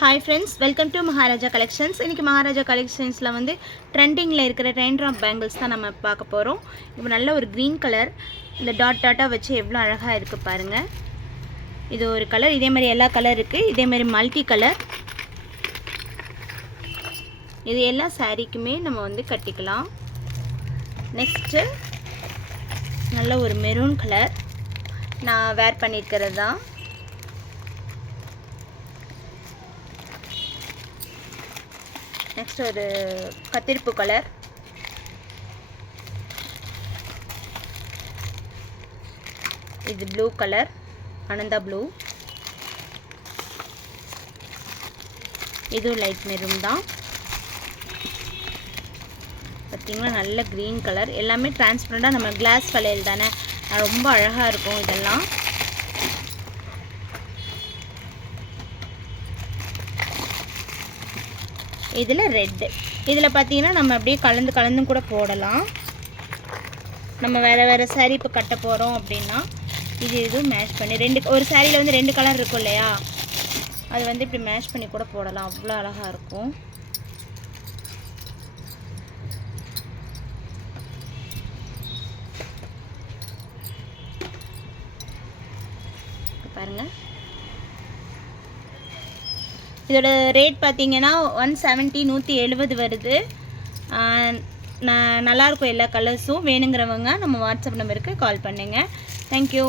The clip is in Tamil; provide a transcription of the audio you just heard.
Hi friends, welcome to Maharaja collections. இன்றைக்கி மகாராஜா கலெக்ஷன்ஸில் வந்து ட்ரெண்டிங்கில் இருக்கிற ரெயின் ட்ராப் பேங்கிள்ஸ் தான் நம்ம பார்க்க போகிறோம். இப்போ நல்ல ஒரு க்ரீன் கலர், இந்த டாட் டாட்டாக வச்சு எவ்வளோ அழகாக இருக்குது பாருங்கள். இது ஒரு கலர், இதே மாதிரி எல்லா கலர் இருக்குது. இதே மாதிரி மல்டி கலர், இது எல்லா சாரீக்குமே நம்ம வந்து கட்டிக்கலாம். நெக்ஸ்ட்டு நல்ல ஒரு மெரூன் கலர், நான் வேர் பண்ணியிருக்கிறது தான். நெக்ஸ்ட் ஒரு கத்திரிப்பு கலர், இது ப்ளூ கலர், அனந்தா ப்ளூ, இதுவும் லைட் மெரூன் தான். பார்த்திங்கன்னா நல்ல க்ரீன் கலர், எல்லாமே டிரான்ஸ்பரண்டாக நம்ம கிளாஸ் வளையல் தானே, ரொம்ப அழகாக இருக்கும் இதெல்லாம். இதில் ரெட்டு, இதில் பார்த்தீங்கன்னா நம்ம அப்படியே கலந்தும் கூட போடலாம். நம்ம வேறு சாரீ இப்போ கட்ட போகிறோம் அப்படின்னா இதுவும் மேட்ச் பண்ணி ஒரு சாரியில் வந்து 2 கலர் இருக்கும் இல்லையா, அது வந்து இப்படி மேட்ச் பண்ணி கூட போடலாம். அவ்வளோ அழகாக இருக்கும். பாருங்கள், இதோட ரேட் பார்த்தீங்கன்னா 170 170 வருது. நல்லாயிருக்கும் எல்லா கலர்ஸும். வேணுங்கிறவங்க நம்ம வாட்ஸ்அப் நம்பருக்கு கால் பண்ணுங்கள். தேங்க்யூ.